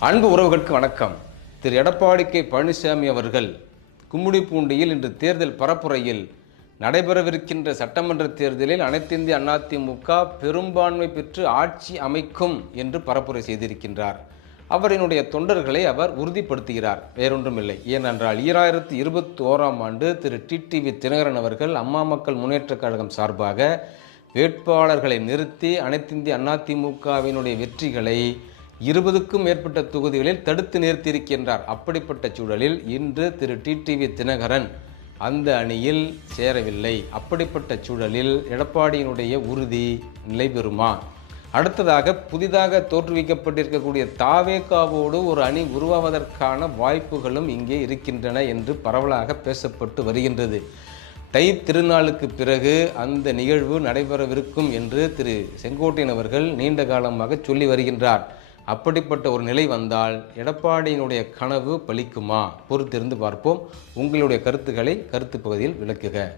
அன்பு உறவுகளுக்கு வணக்கம். திரு. எடப்பாடி கே. பழனிசாமி அவர்கள் கும்முடிப்பூண்டியில் இன்று தேர்தல் பரப்புரையில் நடைபெறவிருக்கின்ற சட்டமன்ற தேர்தலில் அனைத்திந்திய அதிமுக பெரும்பான்மை பெற்று ஆட்சி அமைக்கும் என்று பரப்புரை செய்திருக்கின்றார். அவரினுடைய தொண்டர்களை அவர் உறுதிப்படுத்துகிறார். வேறொன்றுமில்லை. ஏனென்றால் ஈராயிரத்தி இருபத்தி ஓராம் ஆண்டு திரு. டிடிவி தினகரன் அவர்கள் அம்மா மக்கள் முன்னேற்றக் கழகம் சார்பாக வேட்பாளர்களை நிறுத்தி அனைத்திந்திய அதிமுகவினுடைய வெற்றிகளை இருபதுக்கும் மேற்பட்ட தொகுதிகளில் தடுத்து நிறுத்தியிருக்கின்றார். அப்படிப்பட்ட சூழலில் இன்று திரு டிடிவி தினகரன் அந்த அணியில் சேரவில்லை. அப்படிப்பட்ட சூழலில் எடப்பாடியினுடைய உறுதி நிலைபெறுமா? அடுத்ததாக புதிதாக தோற்றுவிக்கப்பட்டிருக்கக்கூடிய தாவேகாவோடு ஒரு அணி உருவாவதற்கான வாய்ப்புகளும் இங்கே இருக்கின்றன என்று பரவலாக பேசப்பட்டு வருகின்றது. தை திருநாளுக்கு பிறகு அந்த நிகழ்வு நடைபெறவிருக்கும் என்று திரு செங்கோட்டையன் அவர்கள் நீண்ட காலமாக சொல்லி வருகின்றார். அப்படிப்பட்ட ஒரு நிலை வந்தால் எடப்பாடியினுடைய கனவு பலிக்குமா? பொறுத்திருந்து பார்ப்போம். உங்களுடைய கருத்துக்களை கருத்து பகுதியில் விளக்குக.